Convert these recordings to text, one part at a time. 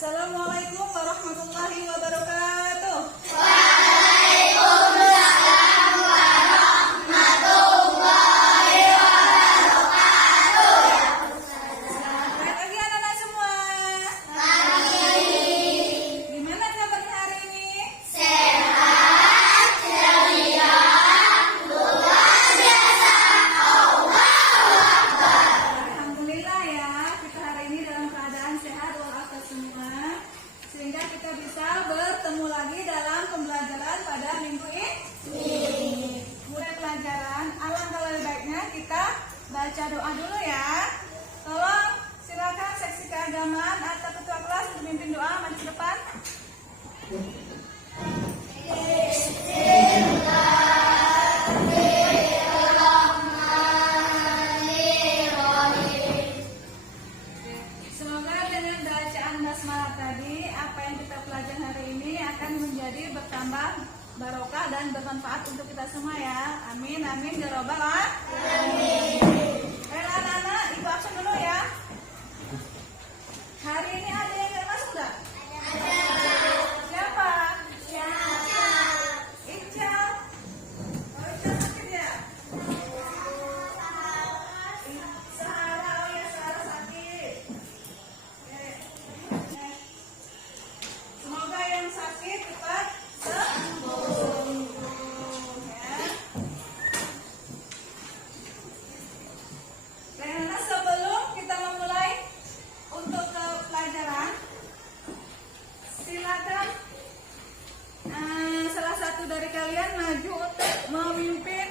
Assalamualaikum warahmatullahi wabarakatuh. Waalaikumsalam warahmatullahi wabarakatuh. Selamat pagi anak-anak semua. Gimana kabarnya hari ini? Sehat, ceria, luar biasa. Allahu Akbar. Alhamdulillah ya, kita hari ini dalam keadaan sehat walafiat semua, sehingga kita bisa bertemu lagi dalam pembelajaran pada minggu ini. Mulai pelajaran, alangkah lebih baiknya kita baca doa dulu ya. Tolong silakan seksi keagamaan atau ketua kelas memimpin doa maju ke depan. Semoga dengan bacaan basmalah tadi, apa yang kita pelajari hari ini akan menjadi bertambah barokah dan bermanfaat untuk kita semua ya. Amin, amin, ya robbal alamin. Baiklah anak-anak, ibu absen dulu ya. Hari ini ada yang nggak masuk nggak? Siapa? Ical. Oh, Ical sakit ya? Sarah, oh ya Sarah sakit. Semoga yang sakit cepat sembuh ya. Karena sebelum kita memulai untuk ke pelajaran, silakan salah satu dari kalian maju untuk memimpin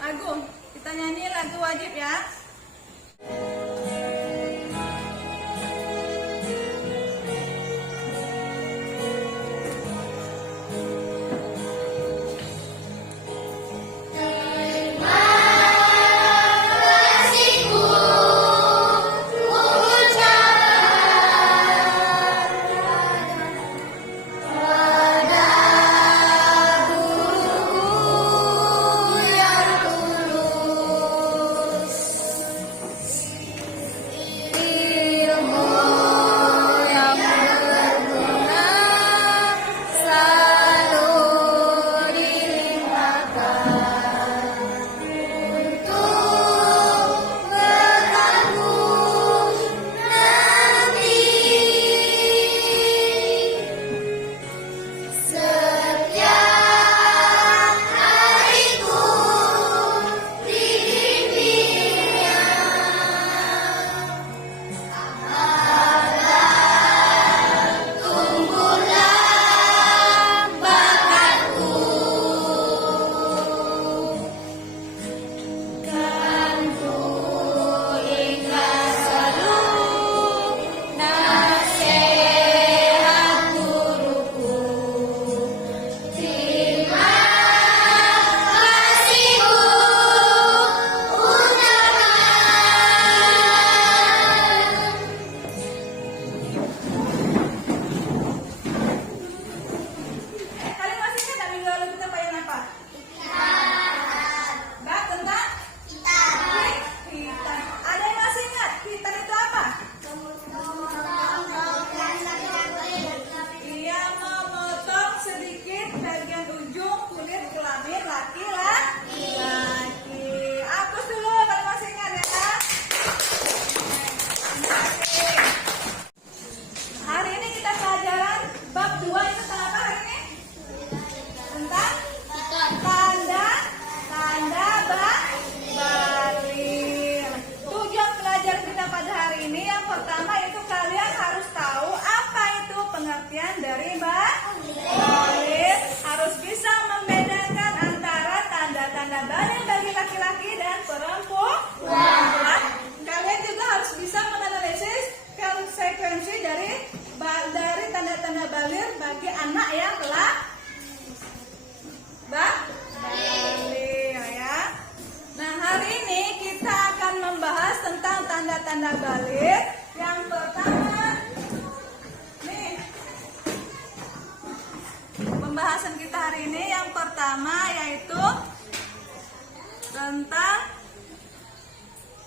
lagu. Kita nyanyi lagu wajib ya. Kasihku pada guruku yang tulus, ilmu yang berguna selalu dilimpahkan untuk bekalku nanti. Setiap hariku dibimbingnya, tumbuhlah bakatku. Kan ku ingat selalu nasihat guruku. Terima kasihku Kalian masih ingat tak minggu lalu kita pelajaran apa? Mbak, tentang hitan. Ada yang masih ingat hitan itu apa? Ia memotong sedikit bagian ujung kulit kelamin laki-laki. Hapus dulu kalau masih ingat ya. Terima kasih. Hari ini kita pelajaran bab 2 itu tentang apa hari ini? Tentang tanda balir. Tujuan pelajaran kita pada hari ini yang pertama itu kalian harus tahu apa itu pengertian dari balir. Harus bisa membedakan antara tanda-tanda balir bagi laki-laki dan perempuan. Kalian juga harus bisa menganalisis konsekuensi dari tanda-tanda balir bagi anak yang telah balir ya. Nah, hari ini kita akan membahas tentang tanda-tanda balir. Yang pertama, nih, pembahasan kita hari ini yang pertama yaitu tentang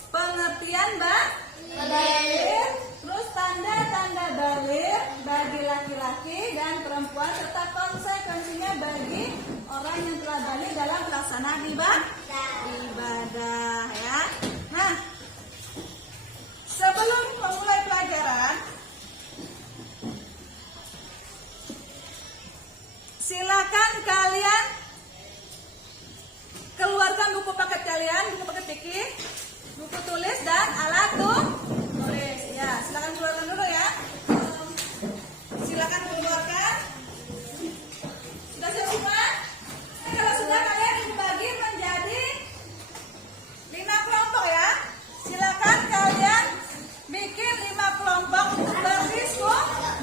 pengertian balir. Terus tanda-tanda balir laki-laki dan perempuan serta konsekuensinya bagi orang yang telah balik dalam pelaksanaan ibadah ya. Nah, sebelum memulai pelajaran, silakan kalian keluarkan buku paket kalian, buku paket fikih, buku tulis dan alat tulis. Ya, silakan keluarkan dulu ya. Silakan keluarkan. Sudah siap semua? Kalau sudah, kalian dibagi menjadi 5 kelompok ya. Silakan kalian bikin 5 kelompok untuk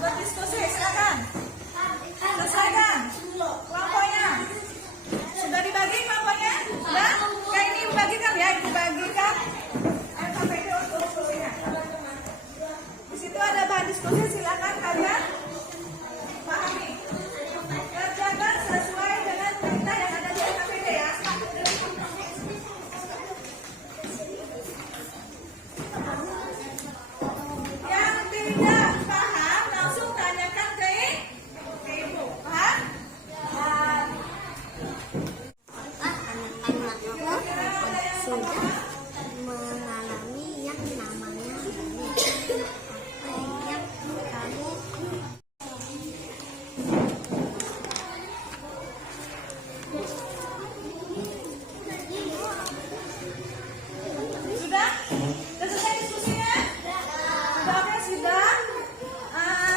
berdiskusi. Silakan. Selesaikan kelompoknya. Sudah dibagi kelompoknya? Sudah? Kayak ini dibagikan ya, dibagikan. Di situ ada bahan diskusi, silakan kalian pahami. Kerjakan sesuai dengan perintah yang ada di LKPD ya. Yang tidak paham langsung tanyakan ke ibu. Paham? Anak-anak sudah mengalami yang namanya yang kamu Sudah? Sudah selesai diskusinya? Sudah, oke, sudah.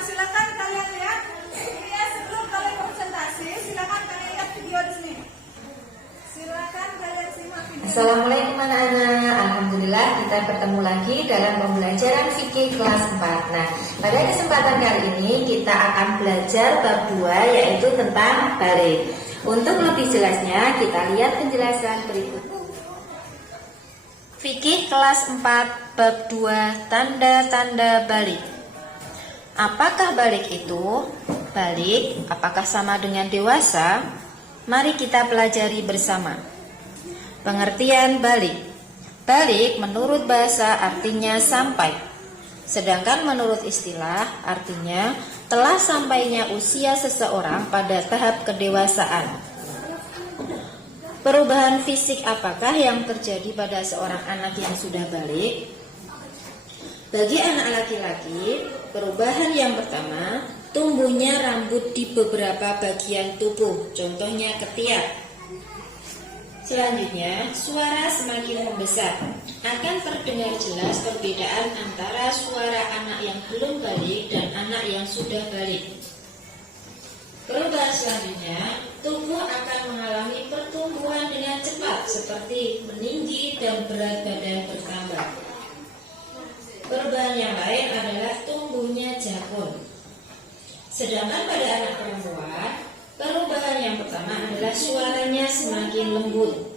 Silakan kalian lihat. Ini ya, sebelum kalian presentasi, silakan kalian lihat video di sini. Silakan kalian simak video. Assalamualaikum anak-anak. Alhamdulillah kita bertemu lagi dalam pembelajaran fikih kelas 4. Nah, pada kesempatan kali ini kita akan belajar bab 2 yaitu tentang balik. Untuk lebih jelasnya kita lihat penjelasan berikut. Fikih kelas 4 bab 2 tanda-tanda balik. Apakah balik itu? Balik apakah sama dengan dewasa? Mari kita pelajari bersama. Pengertian balik. Balik menurut bahasa artinya sampai. Sedangkan menurut istilah artinya telah sampainya usia seseorang pada tahap kedewasaan. Perubahan fisik apakah yang terjadi pada seorang anak yang sudah balik? Bagi anak laki-laki, perubahan yang pertama, tumbuhnya rambut di beberapa bagian tubuh, contohnya ketiak. Selanjutnya, suara semakin membesar. Akan terdengar jelas perbedaan antara suara anak yang belum balik dan anak yang sudah balik. Perubahan selanjutnya, tubuh akan mengalami pertumbuhan dengan cepat seperti meninggi dan berat badan bertambah. Perubahan yang lain adalah tumbuhnya jakun. Sedangkan pada anak perempuan, perubahan yang pertama adalah suaranya semakin lembut.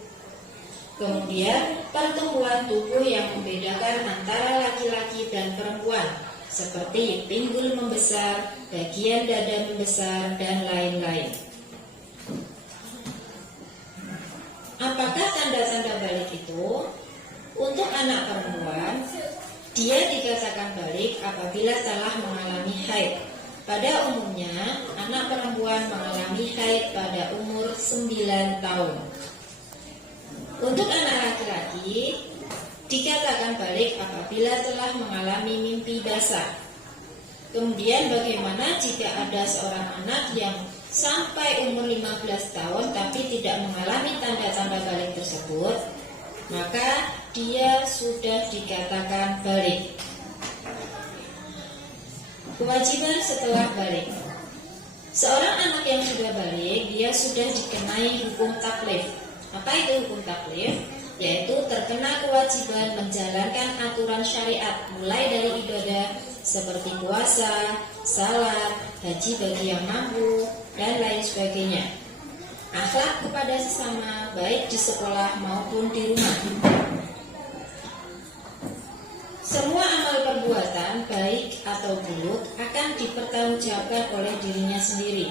Kemudian pertumbuhan tubuh yang membedakan antara laki-laki dan perempuan, seperti pinggul membesar, bagian dada membesar, dan lain-lain. Apakah tanda-tanda balik itu? Untuk anak perempuan, dia dikatakan balik apabila telah mengalami haid. Pada umumnya, anak perempuan mengalami haid pada umur 9 tahun. Untuk anak laki-laki, dikatakan balik apabila telah mengalami mimpi basah. Kemudian bagaimana jika ada seorang anak yang sampai umur 15 tahun tapi tidak mengalami tanda-tanda balik tersebut? Maka dia sudah dikatakan balik. Kewajiban setelah balik. Seorang anak yang sudah balik, dia sudah dikenai hukum taklif. Apa itu hukum taklif? Yaitu terkena kewajiban menjalankan aturan syariat, mulai dari ibadah seperti puasa, salat, haji bagi yang mampu, dan lain sebagainya. Akhlak kepada sesama, baik di sekolah maupun di rumah. Semua amal perbuatan, baik atau buruk, akan dipertanggungjawabkan oleh dirinya sendiri.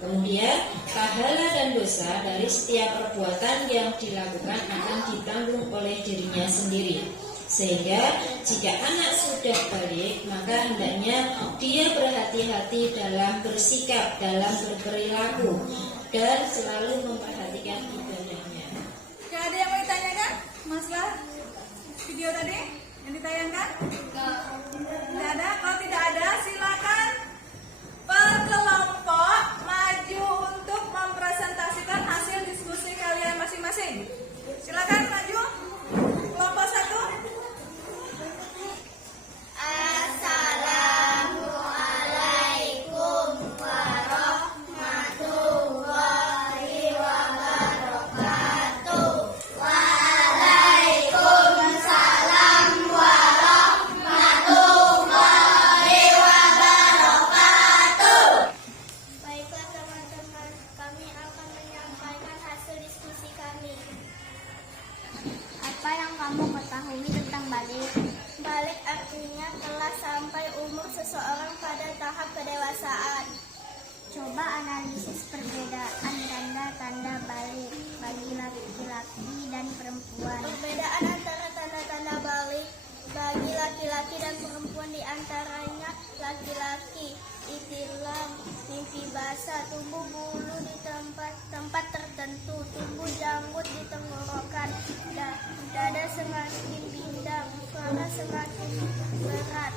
Kemudian, pahala dan dosa dari setiap perbuatan yang dilakukan akan ditanggung oleh dirinya sendiri. Sehingga jika anak sudah balik, maka hendaknya dia berhati-hati dalam bersikap, dalam berperilaku, dan selalu memperhatikan ibadahnya. Gak ada yang mau ditanyakan masalah video tadi yang ditayangkan? Tidak ada. Kalau tidak ada, silakan per kelompok maju untuk mempresentasikan hasil diskusi kalian masing-masing. Silakan maju. Kelompok 1. Assalamualaikum warahmatullahi wabarakatuh. Waalaikumsalam warahmatullahi wabarakatuh. Baiklah teman-teman, kami akan menyampaikan hasil diskusi kami. Apa yang kamu ketahui tentang balik? Balik artinya telah sampai umur seseorang pada tahap kedewasaan. Coba analisis perbedaan tanda-tanda balik bagi laki-laki dan perempuan. Perbedaan antara tanda-tanda balik bagi laki-laki dan perempuan diantaranya laki-laki ihtilam, mimpi basah, tumbuh bulu di tempat tertentu, tumbuh janggut di tenggorokan, dada semakin bindang, suara semakin berat.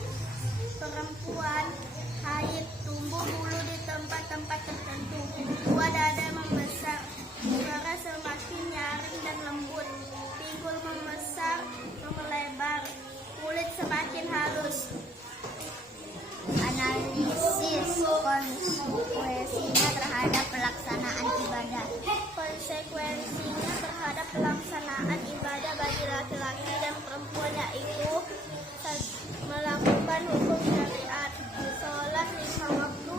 Perempuan haid, tumbuh bulu di tempat-tempat tertentu, buah dada membesar, suara semakin nyaring dan lembut, pinggul membesar, melebar, kulit semakin halus. Analisis konsekuensinya terhadap pelaksanaan ibadah. Konsekuensinya terhadap pelaksanaan ibadah bagi laki-laki dan perempuan yaitu melakukan hukum syariat, sholat 5 waktu,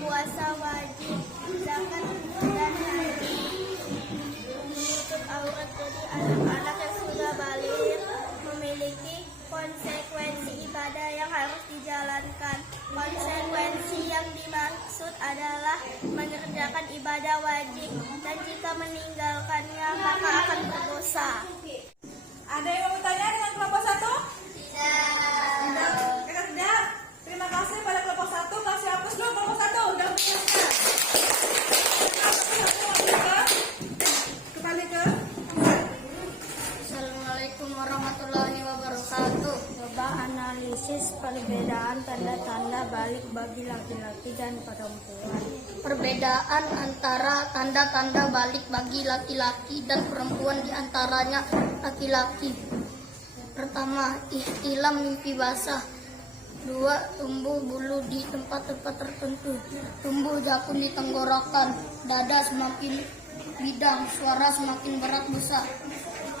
puasa wajib, zakat dan haji, menutup aurat. Jadi anak-anak yang sudah balik memiliki konsekuensi ibadah yang harus dijalankan. Konsekuensi yang dimaksud adalah mengerjakan ibadah wajib dan jika meninggalkannya maka akan berdosa. Ada yang mau bertanya dengan kelompok 1? Tidak. Terima kasih pada kelompok 1. Kasih hapus dulu kelompok 1. Udah menjelaskan. Kembali ke. Assalamualaikum warahmatullahi wabarakatuh. Coba analisis perbedaan tanda-tanda balik bagi laki-laki dan perempuan. Perbedaan antara tanda-tanda balik bagi laki-laki dan perempuan diantaranya laki-laki. Pertama, ihtilam, mimpi basah. 2. Tumbuh bulu di tempat-tempat tertentu, tumbuh jakun di tenggorokan, dada semakin bidang, suara semakin berat besar.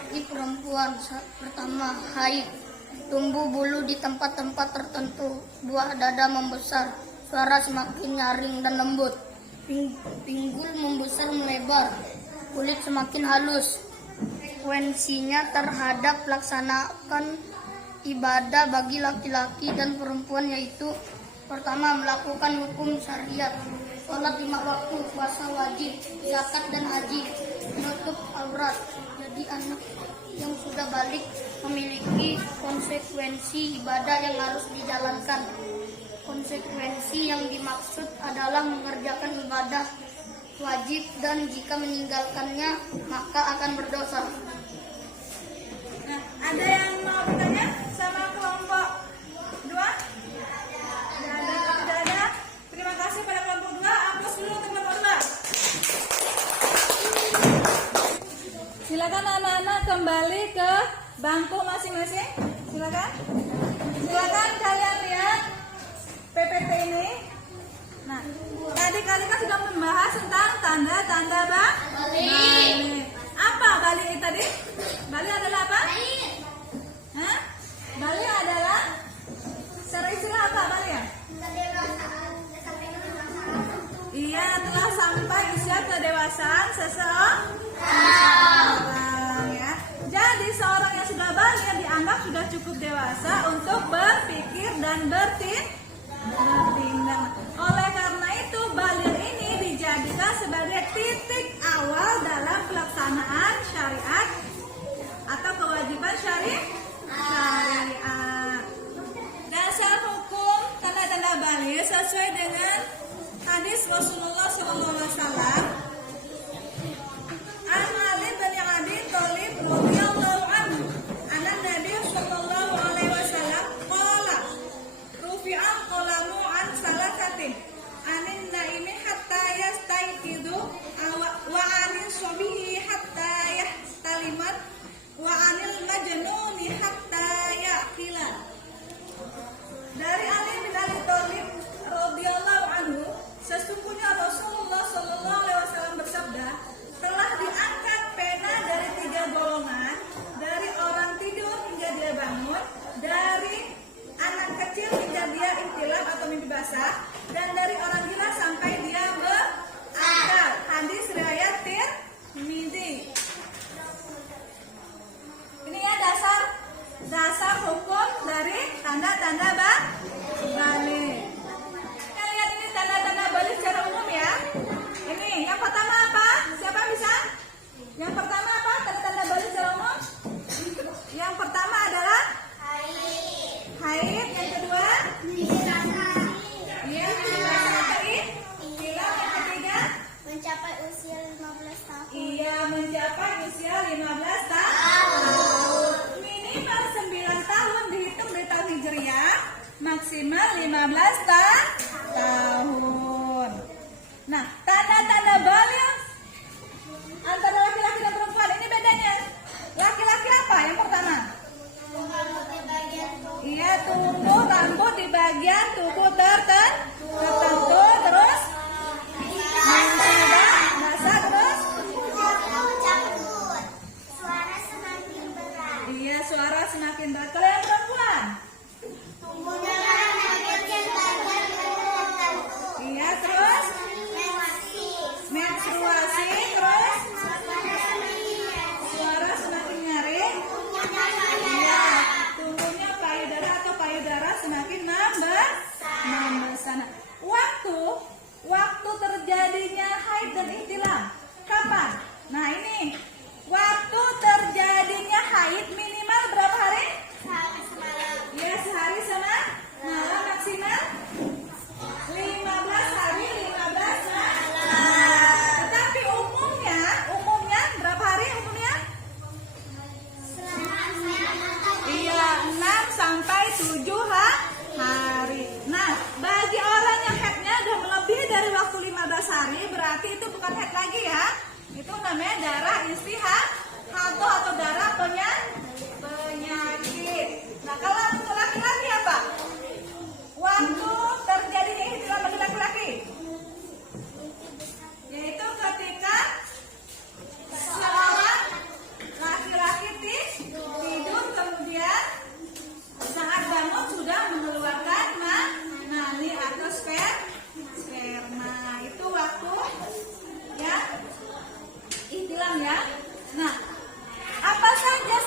Di perempuan, pertama, haid, tumbuh bulu di tempat-tempat tertentu, buah dada membesar, suara semakin nyaring dan lembut, pinggul membesar melebar, kulit semakin halus. Konsekuensinya terhadap pelaksanaan ibadah bagi laki-laki dan perempuan yaitu pertama, melakukan hukum syariat, sholat 5 waktu, puasa wajib, zakat dan haji, menutup aurat. Jadi anak yang sudah balik memiliki konsekuensi ibadah yang harus dijalankan. Konsekuensi yang dimaksud adalah mengerjakan ibadah wajib dan jika meninggalkannya maka akan berdosa. Nah, ada yang mau bertanya sama kelompok 2? Tidak ada. Terima kasih pada kelompok 2. Hapus dulu untuk kelompok 2. Silakan anak-anak kembali ke bangku masing-masing. Silakan kalian lihat PPT ini. Nah, tadi kalian kan sudah membahas tentang tanda-tanda balik. Apa balik tadi? Balik adalah apa? Hah? Balik adalah secara istilah apa balik ya? Iya, telah sampai usia kedewasaan seseorang ya. Jadi seorang yang sudah balik dianggap sudah cukup dewasa untuk berpikir dan bertindak. Oleh karena itu balik ini dijadikan sebagai titik awal dalam pelaksanaan syariat atau kewajiban syariat. dalil sesuai dengan hadis Rasulullah SAW. An Ali bin Abi Thalib radhiyallahu anhu, anna Nabi sallallahu alaihi wasallam qala rufi'al qalamu an salakatin anin naimi hatta yastayqidu wa anil sabihi hatta yahtalimat wa anil majnuni hatta yaqila. Dari Ali bin Abi Thalib radhiyallahu anhu, sesungguhnya Rasulullah sallallahu alaihi wasallam bersabda, telah diangkat pena dari 3 golongan, dari orang tidur hingga dia bangun, dari anak kecil hingga dia ihtilam atau mimpi basah, dan dari orang gila sampai dia berakal. Hadis riwayat Tirmidzi. Ini ya dasar hukum dari tanda-tanda balik. Kita lihat ini tanda-tanda balik secara umum ya. Ini yang pertama apa? Siapa bisa? Yang pertama apa? Tanda-tanda balik secara umum? Yang pertama adalah haid. Yang kedua? Iya, haid. Yang ketiga? Mencapai usia 15 tahun. Iya, mencapai usia 15 tahun. Minimal 9 tahun dihitung dari tahun Hijriah, maksimal 15 tahun. Nah, tanda-tanda balik antara laki-laki dan perempuan ini bedanya. Laki-laki apa? Yang pertama? Iya, tumbuh rambut di bagian tubuh tertentu, terus basah, terus iya, suara semakin berat. Kalau yang perempuan? Iya, terus menstruasi, terus suara semakin nyaring. Iya, tumbuhnya payudara atau payudara semakin membesar. Waktu terjadinya haid dan ihtilam kapan? Nah ini waktu terjadinya haid minimal berapa hari? Ya, sehari sama malam, maksimal 15 hari 15 malam. Tetapi umumnya berapa hari umumnya? Iya, 6 sampai 7 hari. Nah, bagi orang yang haidnya udah melebihi dari waktu 15 hari, berarti itu bukan haid lagi ya. Itu namanya darah istihadah atau darah penyakit. Nah, kalau untuk laki-laki apa? Waktu terjadinya ihtilam bagi laki-laki, yaitu ketika seorang laki-laki tidur kemudian saat bangun sudah mengeluarkan mani atau sperma. Itu waktu ya ihtilam ya. Nah, apa saja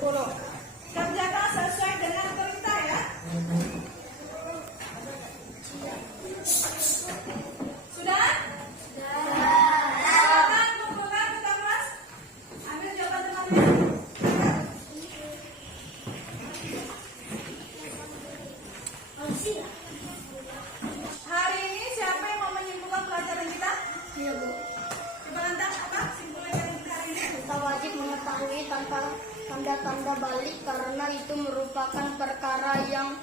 Kerjakan sesuai dengan perintah ya. Sudah? Silakan kumpulkan kita kelas. Ambil jawaban teman-teman. Hari ini siapa yang mau menyimpulkan pelajaran kita? Iya, Bu. Coba lantas apa simpulan yang hari ini? Kita wajib mengetahui tanpa tanda-tanda balik karena itu merupakan perkara yang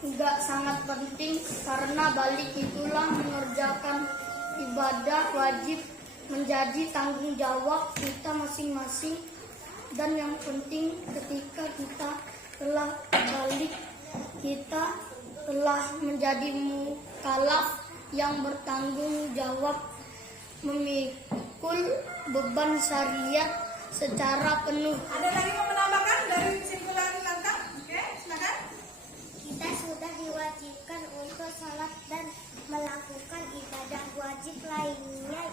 enggak sangat penting karena balik itulah mengerjakan ibadah wajib menjadi tanggung jawab kita masing-masing dan yang penting ketika kita telah balik kita telah menjadi mukallaf yang bertanggung jawab memikul beban syariat secara penuh. Ada lagi mau menambahkan dari simpulan lantang? Oke, silakan. Kita sudah diwajibkan untuk sholat dan melakukan ibadah wajib lainnya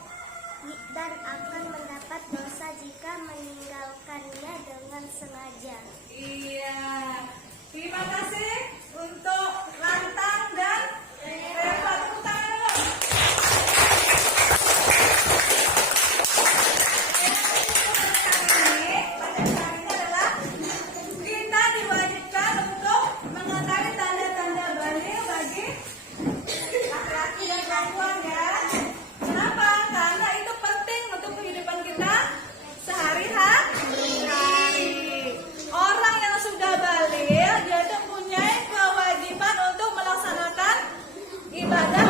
dan akan mendapat dosa jika meninggalkannya dengan sengaja. Iya. Terima kasih untuk lantang dan Reva. Tepuk tangan dulu. Pelajaran adalah kita diwajibkan untuk mengetahui tanda-tanda balik bagi laki-laki dan perempuan ya. Kenapa? Karena itu penting untuk kehidupan kita sehari-hari. Orang yang sudah balik dia itu punya kewajiban untuk melaksanakan ibadah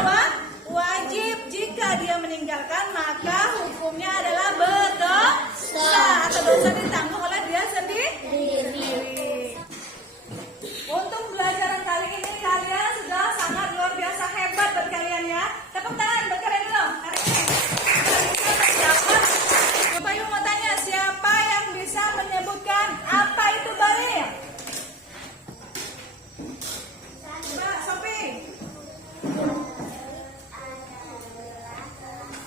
wajib. Jika dia meninggalkan maka hukumnya adalah berdosa atau dosa ditanggung oleh dia sendiri. Untuk pembelajaran kali ini kalian sudah sangat luar biasa hebat buat kalian ya. Tepuk tangan buat kalian dulu. Hari ini kita mendapat. Coba Ibu mau tanya siapa yang bisa menyebutkan apa itu balik? Coba Sophie.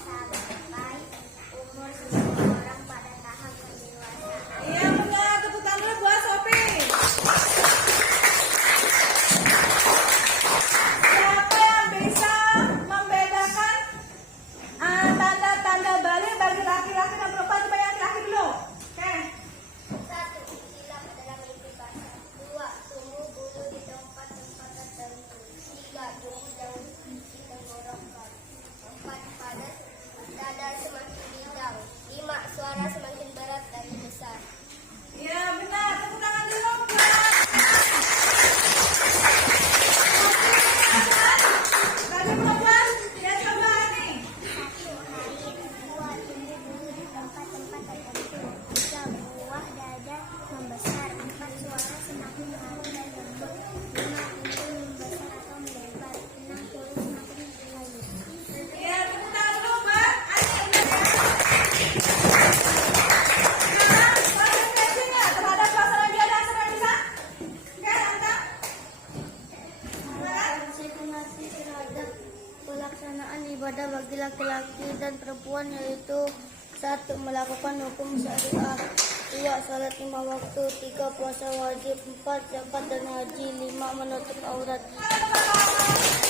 Sampai umur seseorang pada tahap pendewasaan. Iya benar, tepuk tangan dulu buat Sophie. Siapa yang bisa membedakan tanda-tanda balik bagi laki-laki dan perempuan? Coba yang laki dulu. Oke. 1. Hilang adalah mimpi basah. 2. Tumbuh bulu di tempat-tempat tertentu. 3. Jauh-jauh di tenggorokan. 4. Pada dada semakin bidang. 5. Suara semakin berat dan besar. Iya benar, tepuk tangan dulu buat. Bagi perempuan, ya coba nih. 1. Haid. 2. Tumbuh bulu di tempat-tempat tertentu. 3. Buah dada membesar. 4. Suara semakin halus dan lembut. 5. Pintu membesar atau melebar. 6. Kulit semakin halus. Iya, tepuk tangan dulu buat Ani. Sekarang konsekuensinya terhadap suasana ibadah semua bisa? Oke, Anta. Silakan. Konsekuensi terhadap pelaksanaan ibadah bagi laki-laki dan perempuan yaitu 1. Melakukan hukum syariah. 2. Salat 5 waktu. 3. Puasa wajib. 4. Zakat dan haji. 5. Menutup aurat. Halo, teman-teman.